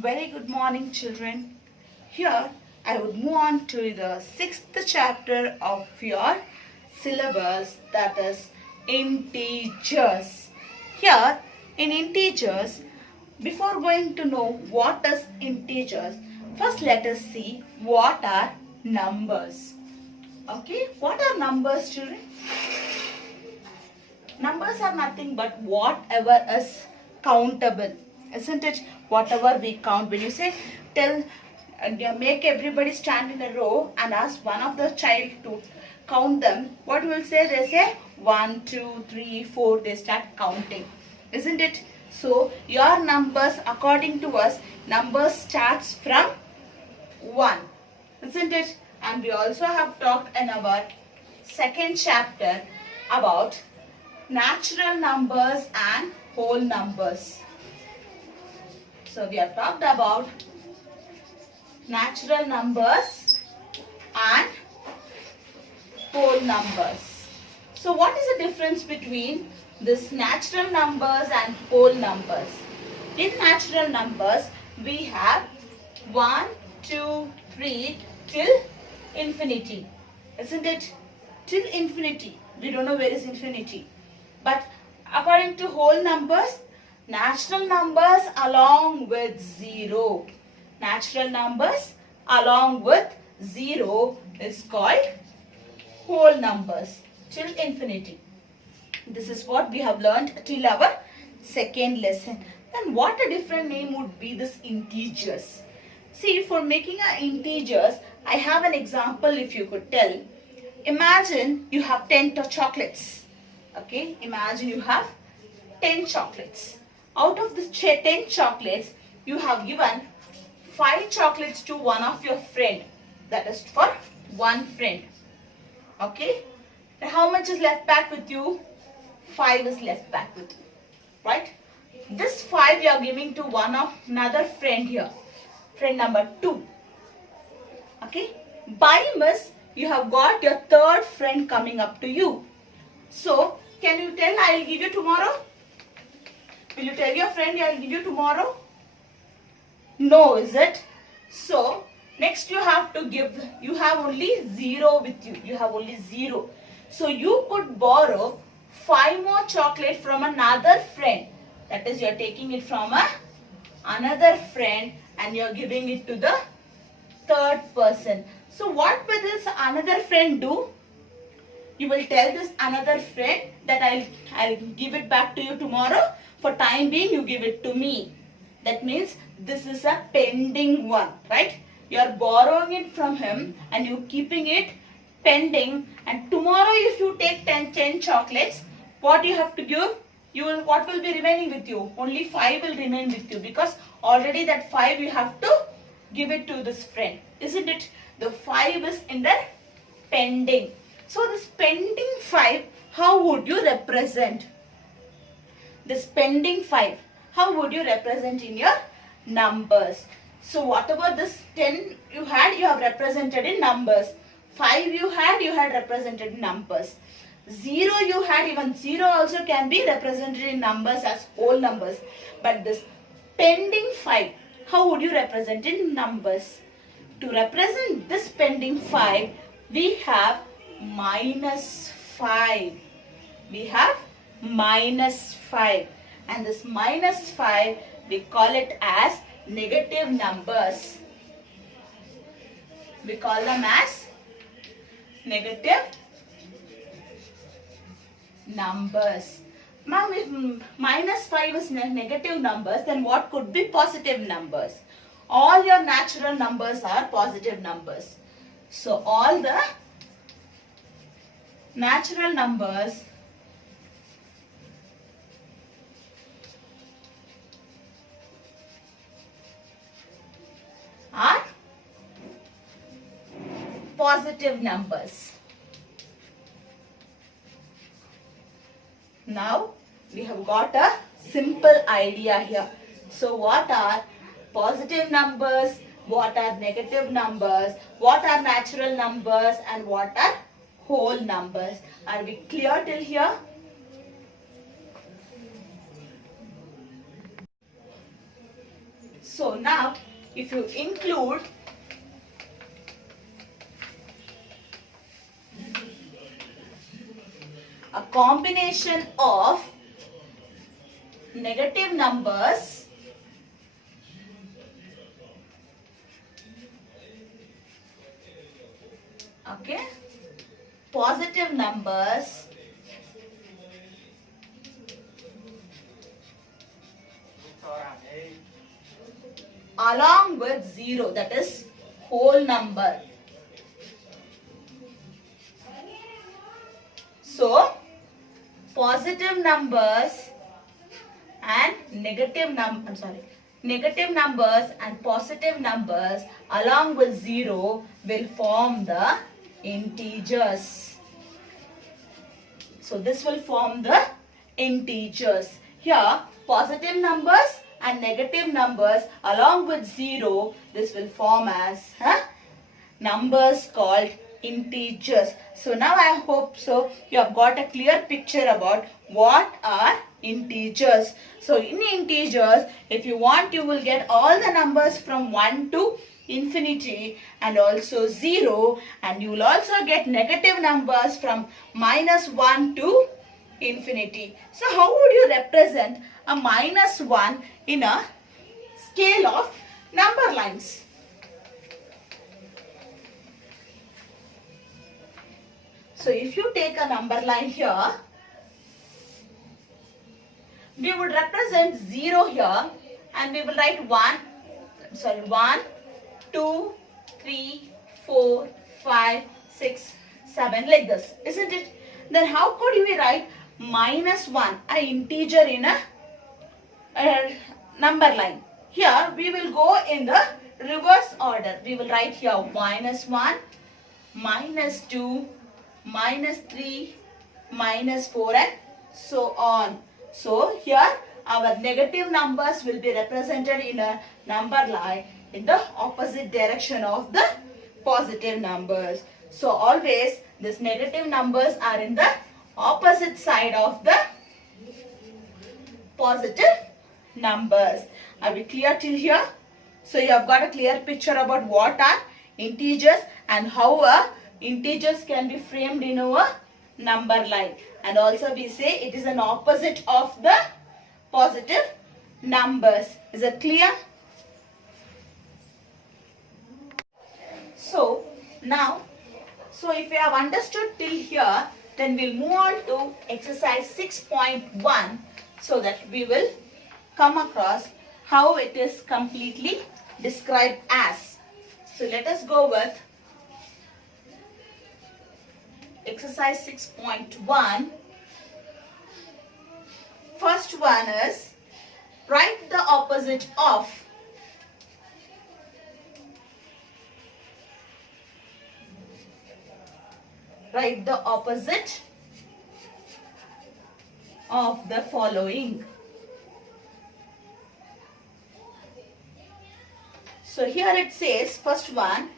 Very good morning, children. Here I would move on to the 6th chapter of your syllabus, that is integers. Here in integers, before going to know what is integers, first let us see what are numbers. Okay, what are numbers, children? Numbers are nothing but whatever is countable, isn't it? Whatever we count. When you say tell, make everybody stand in a row and ask one of the child to count them, what will say? They say 1, 2, 3, 4. They start counting, isn't it? So your numbers, according to us, numbers starts from 1, isn't it? And we also have talked in our 2nd chapter about natural numbers and whole numbers. So we have talked about natural numbers and whole numbers. So what is the difference between this natural numbers and whole numbers? In natural numbers, we have 1, 2, 3 till infinity, isn't it? Till infinity. We don't know where is infinity. But according to whole numbers, natural numbers along with 0. Natural numbers along with 0 is called whole numbers till infinity. This is what we have learned till our 2nd lesson. Then what a different name would be this integers. See, for making our integers, I have an example if you could tell. Imagine you have 10 chocolates. Okay, imagine you have 10 chocolates. Out of this 10 chocolates, you have given 5 chocolates to one of your friend. That is for one friend. Okay, now how much is left back with you? 5 is left back with you, right? This 5 you are giving to one of another friend here, friend number 2. Okay, by miss, you have got your 3rd friend coming up to you. So, can you tell I will give you tomorrow? Will you tell your friend I will give you tomorrow? No, is it? So, next you have to give, you have only 0 with you. You have only 0. So, you could borrow 5 more chocolate from another friend. That is, you are taking it from another friend and you are giving it to the 3rd person. So, what will this another friend do? You will tell this another friend that I'll give it back to you tomorrow. For time being, you give it to me. That means this is a pending one, right? You are borrowing it from him and you keeping it pending. And tomorrow, if you take 10 chocolates, what you have to give? What will be remaining with you? Only 5 will remain with you because already that 5 you have to give it to this friend, isn't it? The 5 is in the pending. So this pending 5, how would you represent? This pending 5, how would you represent in your numbers? So whatever this 10 you had, you have represented in numbers. 5 you had represented in numbers. 0 you had, even 0 also can be represented in numbers as whole numbers. But this pending 5, how would you represent in numbers? To represent this pending 5, we have minus 5. We have minus 5. And this minus 5, we call it as negative numbers. We call them as negative numbers. Now, if minus 5 is negative numbers, then what could be positive numbers? All your natural numbers are positive numbers. So, all the natural numbers are positive numbers. Now, we have got a simple idea here. So, what are positive numbers? What are negative numbers? What are natural numbers? And what are whole numbers? Are we clear till here? So now if you include a combination of negative numbers positive numbers along with 0, that is whole number. So positive numbers and negative numbers and positive numbers along with 0 will form the integers. So this will form the integers. Here positive numbers and negative numbers along with 0, this will form as numbers called integers. So now I hope so you have got a clear picture about what are integers. So in integers, if you want, you will get all the numbers from 1 to infinity and also 0, and you will also get negative numbers from -1 to infinity. So how would you represent a -1 in a scale of number lines? So if you take a number line here, we would represent 0 here and we will write 1, 2, 3, 4, 5, 6, 7 like this, isn't it? Then how could we write -1, an integer in a number line? Here we will go in the reverse order. We will write here -1, -2, -3, -4 and so on. So here our negative numbers will be represented in a number line in the opposite direction of the positive numbers. So always these negative numbers are in the opposite side of the positive numbers. Are we clear till here? So you have got a clear picture about what are integers and how integers can be framed in our number line. And also we say it is an opposite of the positive numbers. Is it clear? So now, if you have understood till here, then we'll move on to exercise 6.1 so that we will come across how it is completely described as. So let us go with exercise 6.1. First one is write the opposite of. Write the opposite of the following. So here it says first one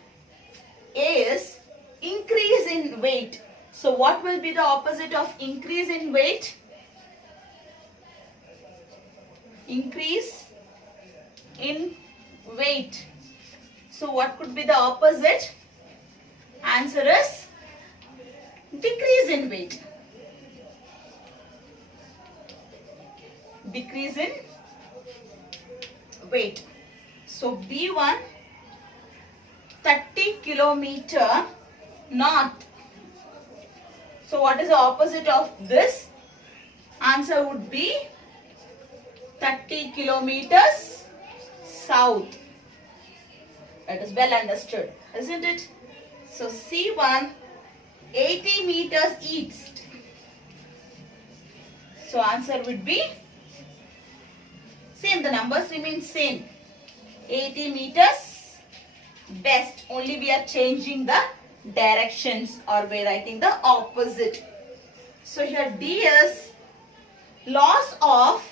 is increase in weight. So what will be the opposite of increase in weight? Increase in weight. So what could be the opposite? Answer is decrease in weight. Decrease in weight. So B1 30 kilometer north. So what is the opposite of this? Answer would be 30 kilometers south. That is well understood, isn't it? So C1 80 meters east. So answer would be same. The numbers remain same. 80 meters west. Only we are changing the directions or we are writing the opposite. So here D is loss of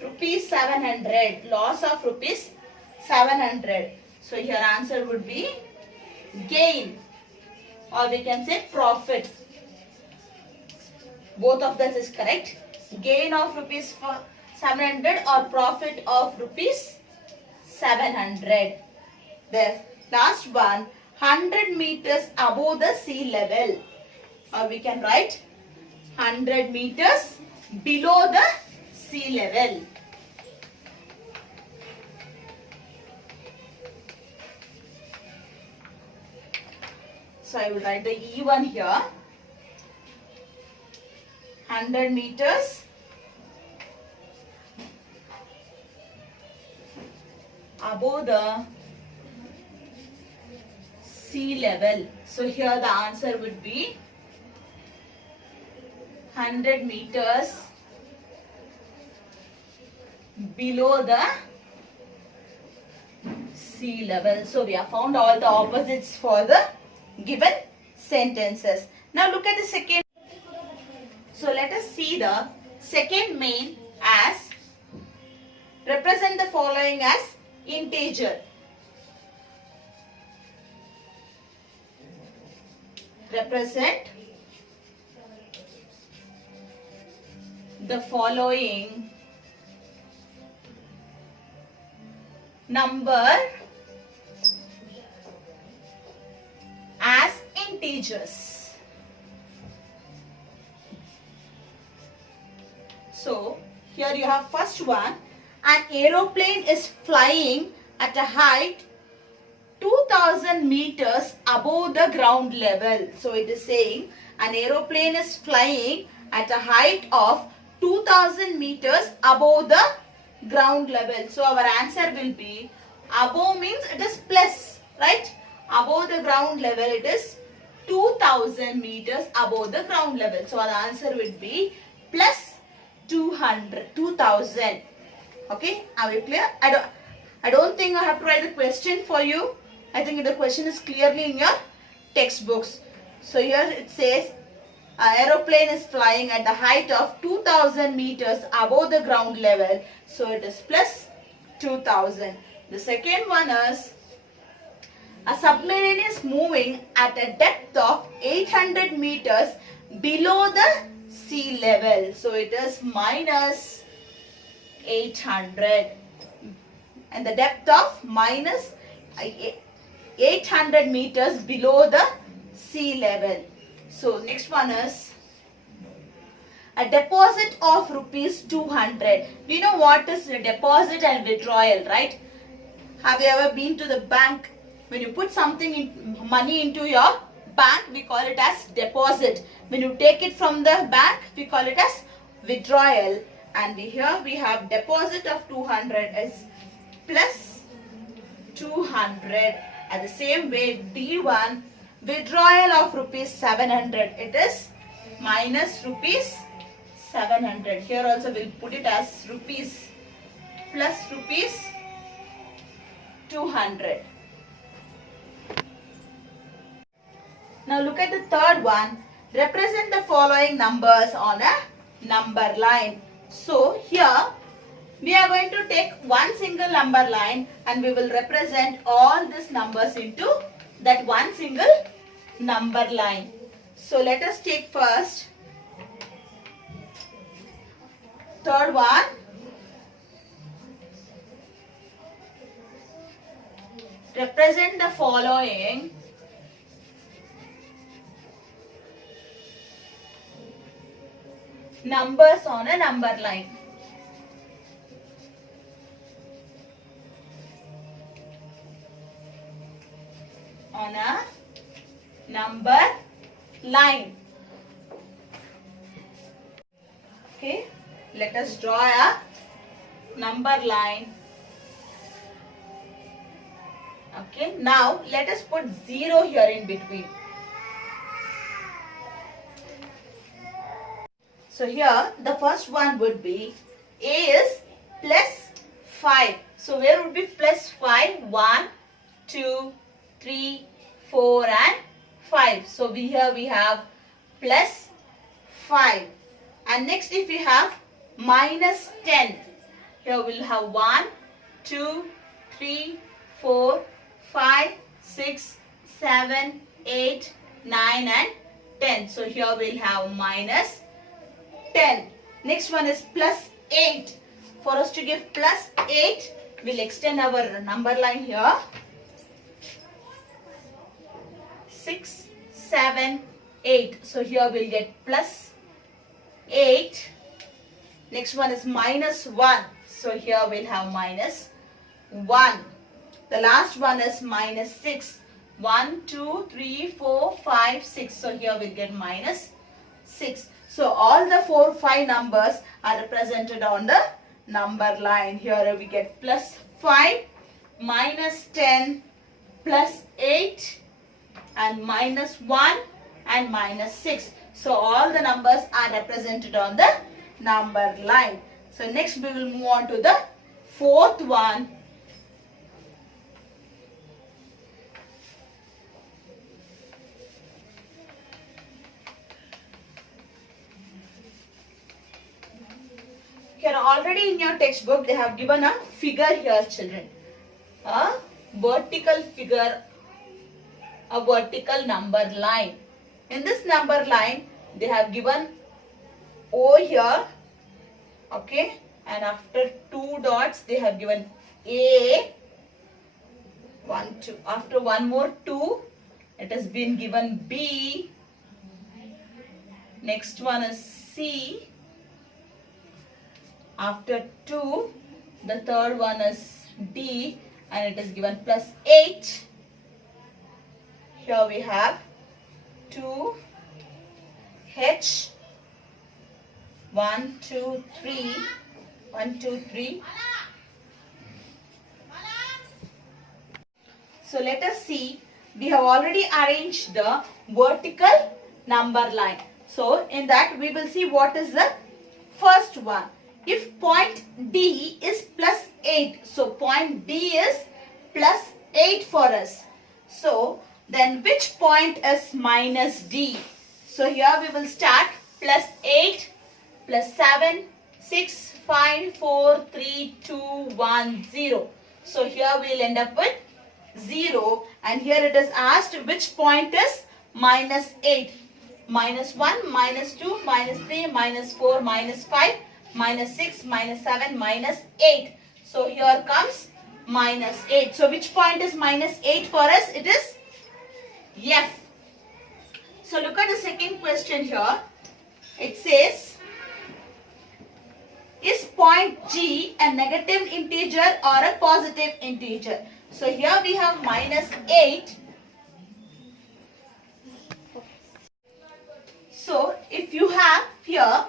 rupees 700. Loss of rupees 700. So here answer would be gain, or we can say profit. Both of this is correct. Gain of rupees 700 or profit of rupees 700. The last one, 100 meters above the sea level. Or we can write 100 meters below the sea level. So I will write the E1 here. 100 meters above the sea level. So here the answer would be 100 meters below the sea level. So we have found all the opposites for the given sentences. Now look at the second. So let us see the second main as represent the following as integer. Represent the following number as integers. So here you have first one, an aeroplane is flying at a height 2000 meters above the ground level. So it is saying an aeroplane is flying at a height of 2000 meters above the ground level. So our answer will be, above means it is plus, right? Above the ground level it is 2000 meters above the ground level. So our answer would be plus 2000. Okay, are we clear? I don't think I have to write the question for you. I think the question is clearly in your textbooks. So here it says an aeroplane is flying at the height of 2000 meters above the ground level. So it is plus 2000. The second one is a submarine is moving at a depth of 800 meters below the sea level. So it is minus 800. And the depth of minus 800 meters below the sea level. So next one is a deposit of rupees 200. We know what is a deposit and withdrawal, right? Have you ever been to the bank? When you put something money into your bank, we call it as deposit. When you take it from the bank, we call it as withdrawal. And here we have deposit of 200 is plus 200. At the same way, D1, withdrawal of rupees 700. It is minus rupees 700. Here also we'll put it as rupees plus rupees 200. Now look at the third one. Represent the following numbers on a number line. So here we are going to take one single number line and we will represent all these numbers into that one single number line. So let us take first third one. Represent the following numbers on a number line. On a number line. Okay, let us draw a number line. Okay, now let us put 0 here in between. So here the first one would be A is plus 5. So where would be plus 5? 1, 2, 3, 4 and 5. So here we have plus 5. And next if we have minus 10. Here we'll have 1, 2, 3, 4, 5, 6, 7, 8, 9 and 10. So here we'll have minus 10. Next one is plus 8. for us to give plus 8, we'll extend our number line here. 6, 7, 8. So here we'll get plus 8. Next one is minus 1. So here we'll have minus 1. The last one is minus 6. 1, 2, 3, 4, 5, 6. So here we'll get minus 6. So all the 4, 5 numbers are represented on the number line. Here we get plus 5, minus 10, plus 8, and minus 1 and minus 6. So all the numbers are represented on the number line. So next we will move on to the fourth one. Here already in your textbook they have given a figure here, children. A vertical figure, a vertical number line. In this number line they have given O here, okay, and after 2 dots they have given A, 1, 2. After one more 2, it has been given B. Next one is C. After 2, the third one is D, and it is given plus 8. Here we have 2, H, 1, 2, 3, 1, 2, 3. So let us see, we have already arranged the vertical number line. So in that we will see what is the first one. If point D is plus 8, so point D is plus 8 for us. So then which point is minus D? So here we will start plus 8, plus 7, 6, 5, 4, 3, 2, 1, 0. So here we will end up with 0, and here it is asked which point is minus 8. Minus 1, minus 2, minus 3, minus 4, minus 5, minus 6, minus 7, minus 8. So here comes minus 8. So which point is minus 8 for us? It is F. So look at the second question here. It says, is point G a negative integer or a positive integer? So here we have minus 8. So if you have here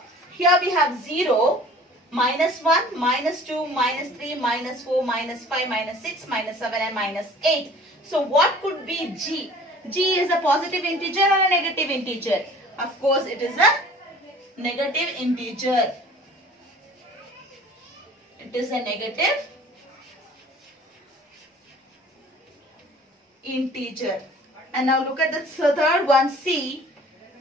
we have 0, minus 1, minus 2, minus 3, minus 4, minus 5, minus 6, minus 7 and minus 8. So what could be G? G is a positive integer or a negative integer? Of course it is a negative integer. It is a negative integer. And now look at the third one, C.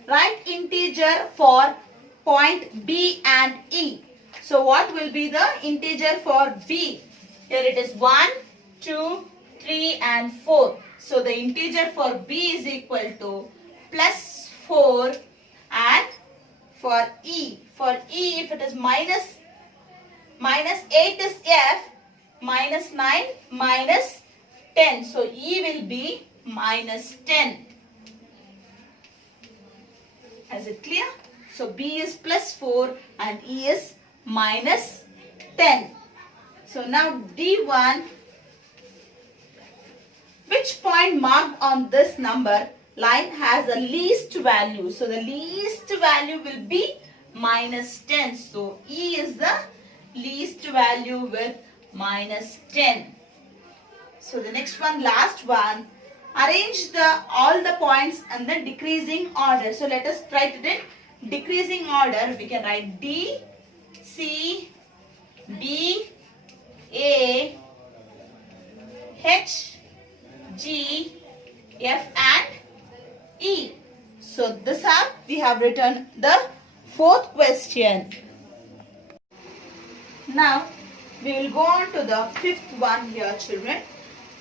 Write integer for point B and E. So what will be the integer for B? Here it is 1, 2, 3 and 4. So the integer for B is equal to plus 4, and for E if it is minus 8 is F, minus 9, minus 10. So E will be minus 10. Is it clear? So B is plus 4 and E is minus 10. So now D1, which point marked on this number line has the least value? So the least value will be minus 10. So E is the least value with minus 10. So the next one, last one, arrange all the points in the decreasing order. So let us write it in decreasing order. We can write D, C, B, A, H, G, F and E. So this how we have written the fourth question. Now we will go on to the fifth one here, children.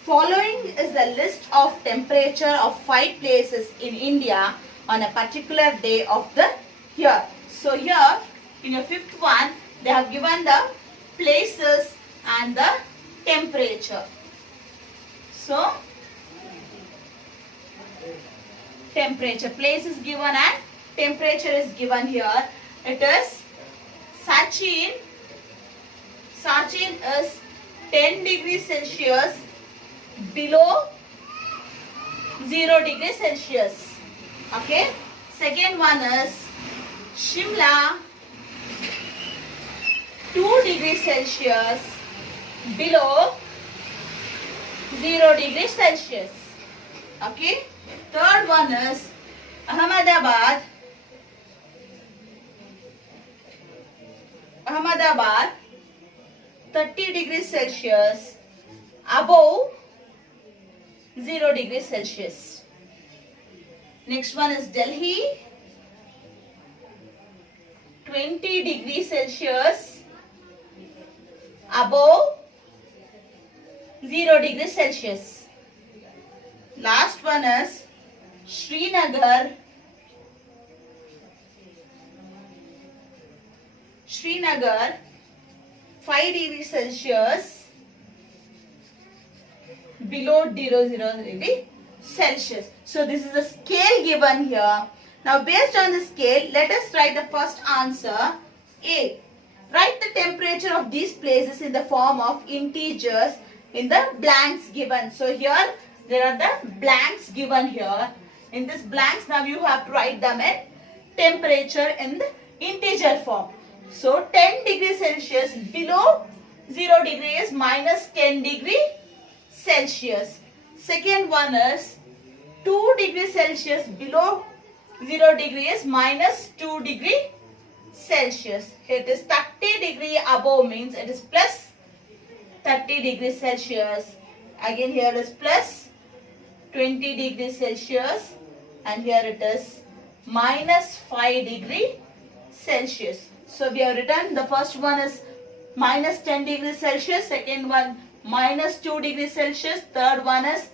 Following is the list of temperature of 5 places in India on a particular day of the year. So here in your fifth one, they have given the places and the temperature. So, temperature, place is given and temperature is given here. It is Sachin. Sachin is 10 degrees Celsius below 0 degrees Celsius. Okay. Second one is Shimla, 2 degrees Celsius below 0 degrees Celsius. Okay. Third one is Ahmedabad. Ahmedabad, 30 degrees Celsius above 0 degrees Celsius. Next one is Delhi, 20 degrees Celsius above 0 degrees Celsius. Last one is Srinagar, 5 degrees Celsius below 0 degree Celsius. So this is the scale given here. Now based on the scale, let us write the first answer A. Write the temperature of these places in the form of integers in the blanks given. So here there are the blanks given here. In this blanks, now you have to write them in temperature in the integer form. So 10 degrees Celsius below 0 degree is minus 10 degree Celsius. Second one is 2 degrees Celsius below 0 degree is minus 2 degree Celsius. It is 30 degree above means it is plus 30 degrees Celsius. Again here is plus 20 degrees Celsius and here it is minus 5 degree Celsius. So we have written the first one is minus 10 degrees Celsius, second one minus 2 degrees Celsius, third one is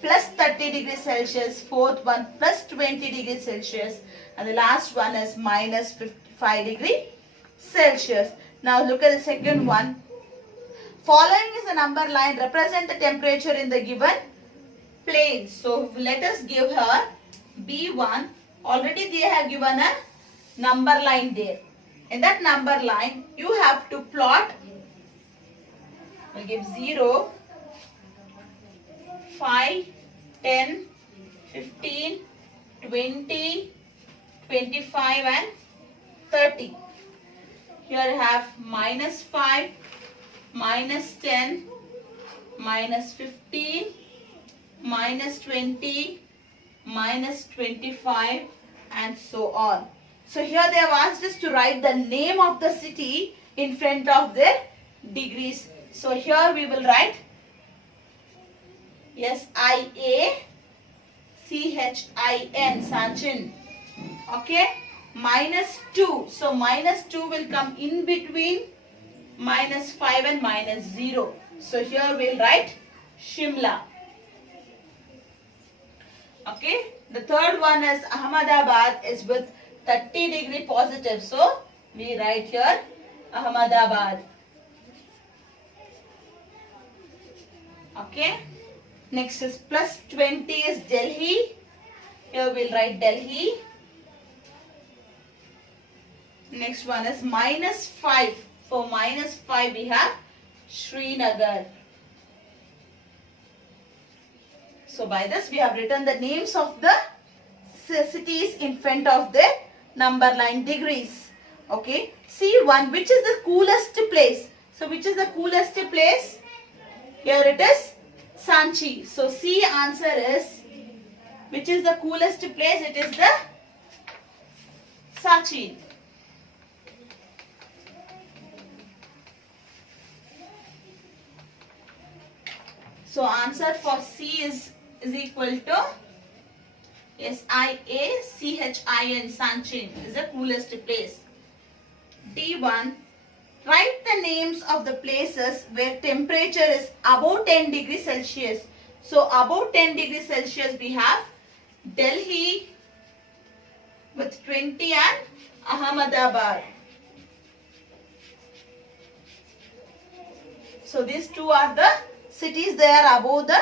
plus 30 degrees Celsius, fourth one plus 20 degrees Celsius and the last one is minus 55 degree Celsius. Now look at the second one. Following is a number line, represent the temperature in the given plane. So let us give her B1. Already they have given a number line there. In that number line, you have to plot. We'll give 0, 5, 10, 15, 20, 25 and 30. Here you have minus 5, minus 10, minus 15, minus 20, minus 25 and so on. So here they have asked us to write the name of the city in front of their degrees. So here we will write S-I-A-C-H-I-N, Sachin. Okay. Minus 2. So minus 2 will come in between minus 5 and minus 0. So here we will write Shimla. Okay. The third one is Ahmedabad is with 30 degree positive. So we write here Ahmedabad. Okay. Next is plus 20 is Delhi. Here we'll write Delhi. Next one is minus 5. For minus 5 we have Srinagar. So by this we have written the names of the cities in front of the number line degrees. Okay. C1, which is the coolest place? So which is the coolest place? Here it is Sanchi. So C answer is, which is the coolest place? It is the Sachin. So answer for C is equal to S-I-A-C-H-I-N, Sachin is the coolest place. D1, write the names of the places where temperature is above 10 degrees Celsius. So above 10 degrees Celsius we have Delhi with 20 and Ahmedabad. So these two are the cities, they are above the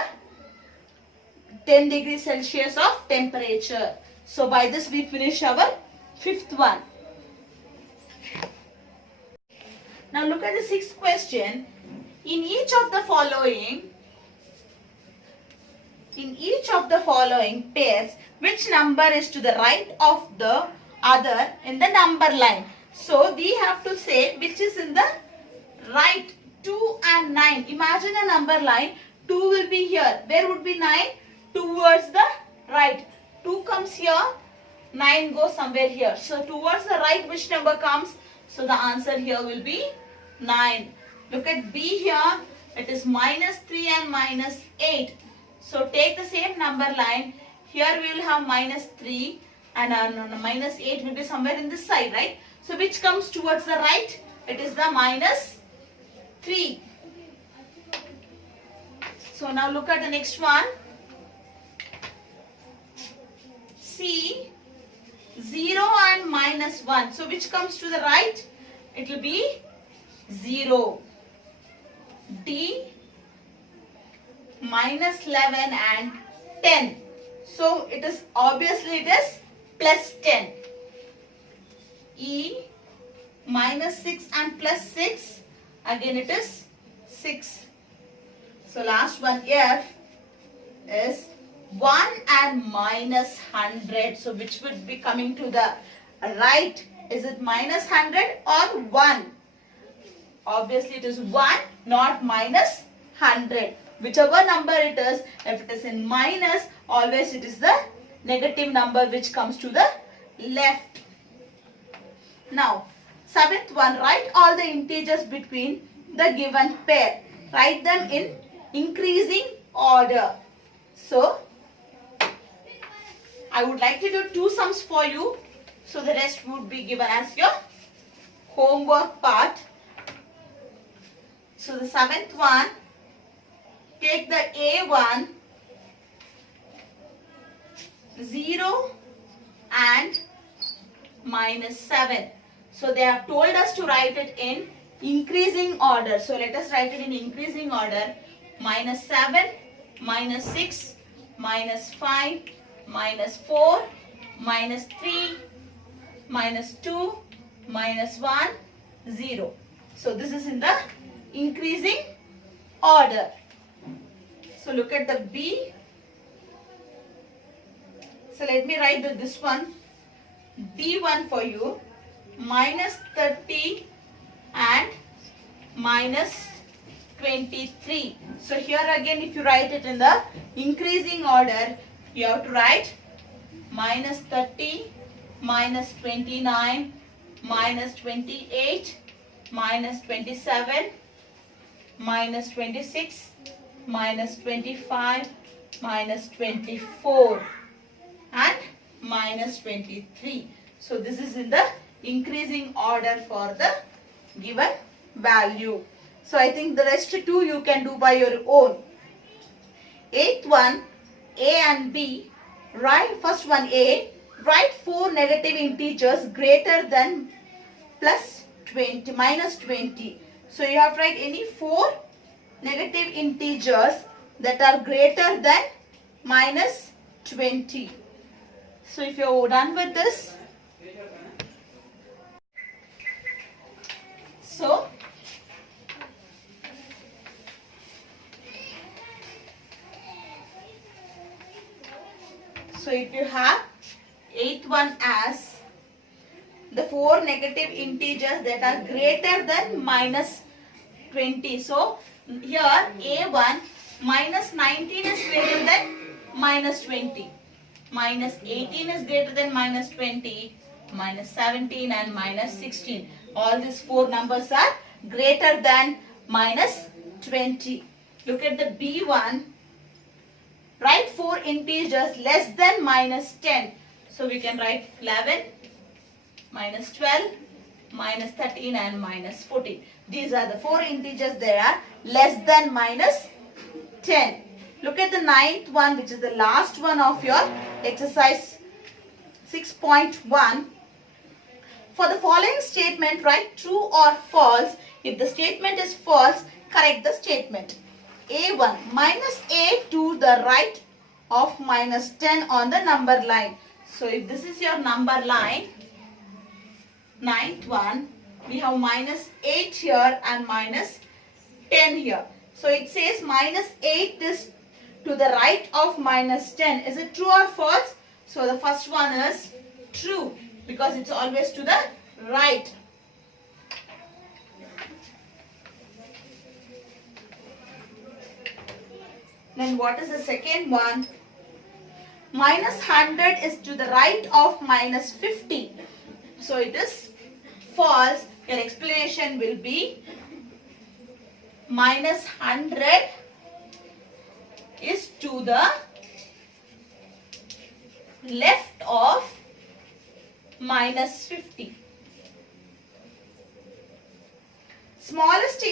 10 degrees Celsius of temperature. So by this we finish our fifth one. Now look at the sixth question. In each of the following pairs, which number is to the right of the other in the number line? So we have to say which is in the right. 2 and 9. Imagine a number line. 2 will be here. Where would be 9? Towards the right. 2 comes here. 9 goes somewhere here. So towards the right, which number comes? So the answer here will be 9. Look at B here. It is -3 and -8. So take the same number line. Here we will have -3 and -8 will be somewhere in this side, right? So which comes towards the right? It is the -3. So now look at the next one. C, 0 and -1. So which comes to the right? It will be 0. D, -11 and 10. So it is obviously it is +10. E, -6 and +6. Again it is 6. So last one F is 1 and -100. So which would be coming to the right? Is it -100 or 1? Obviously it is 1, not -100. Whichever number it is, if it is in minus, always it is the negative number which comes to the left. Now, seventh one, write all the integers between the given pair. Write them in increasing order. So, I would like to do 2 sums for you. So, the rest would be given as your homework part. So, the seventh one, take the A1, 0 and -7. So they have told us to write it in increasing order. So let us write it in increasing order. -7, -6, -5, -4, -3, -2, -1, 0. So this is in the increasing order. So look at the B. So let me write this one, D1 for you. -30 and -23. So here again, if you write it in the increasing order, you have to write -30, -29, -28, -27, -26, -25, -24 and -23. So this is in the increasing order for the given value. So I think the rest 2 you can do by your own. Eighth one, A and B. Write first one A. Write 4 negative integers greater than -20. So you have to write any 4 negative integers that are greater than -20. So if you're done with this, so if you have 8th one as the 4 negative integers that are greater than -20. So here A1, -19 is greater than -20. -18 is greater than -20, -17 and -16. All these 4 numbers are greater than -20. Look at the B1. Write 4 integers less than -10. So we can write 11, -12, -13 and -14. These are the 4 integers that are less than -10. Look at the 9th one, which is the last one of your exercise 6.1. For the following statement, write true or false If the statement is false, correct the statement. A1, minus A to the right of minus 10 on the number line. So if this is your number line, ninth one, we have minus 8 here and minus 10 here. So it says minus 8 is to the right of minus 10. Is it true or false? So the first one is true because it's always to the right. Then what is the second one? Minus 100 is to the right of minus 50. So it is false. Your explanation will be minus 100 is to the left of minus 50. Smallest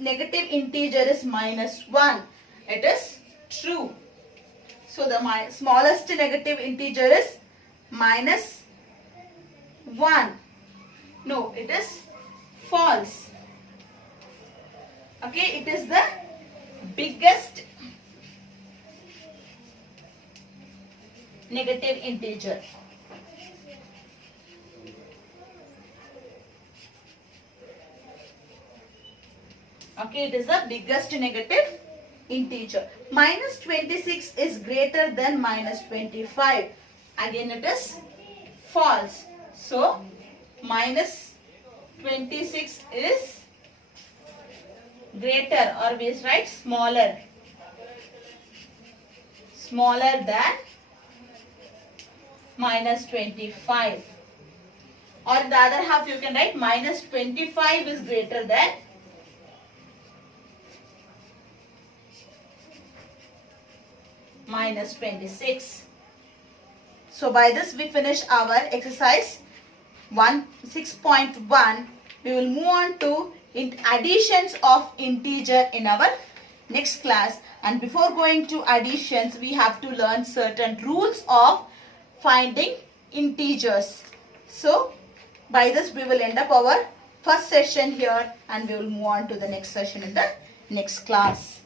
negative integer is minus 1. It is true. So the smallest negative integer is minus 1. No, it is false. Okay, it is the biggest negative integer. Okay, it is the biggest negative integer. Minus 26 is greater than minus 25. Again, it is false. So, minus 26 is greater, or we write smaller. Smaller than minus 25. Or in the other half, you can write minus 25 is greater than minus 26. So by this we finish our exercise 6.1. We will move on to additions of integer in our next class. And before going to additions, we have to learn certain rules of finding integers. So by this we will end up our first session here, and we will move on to the next session in the next class.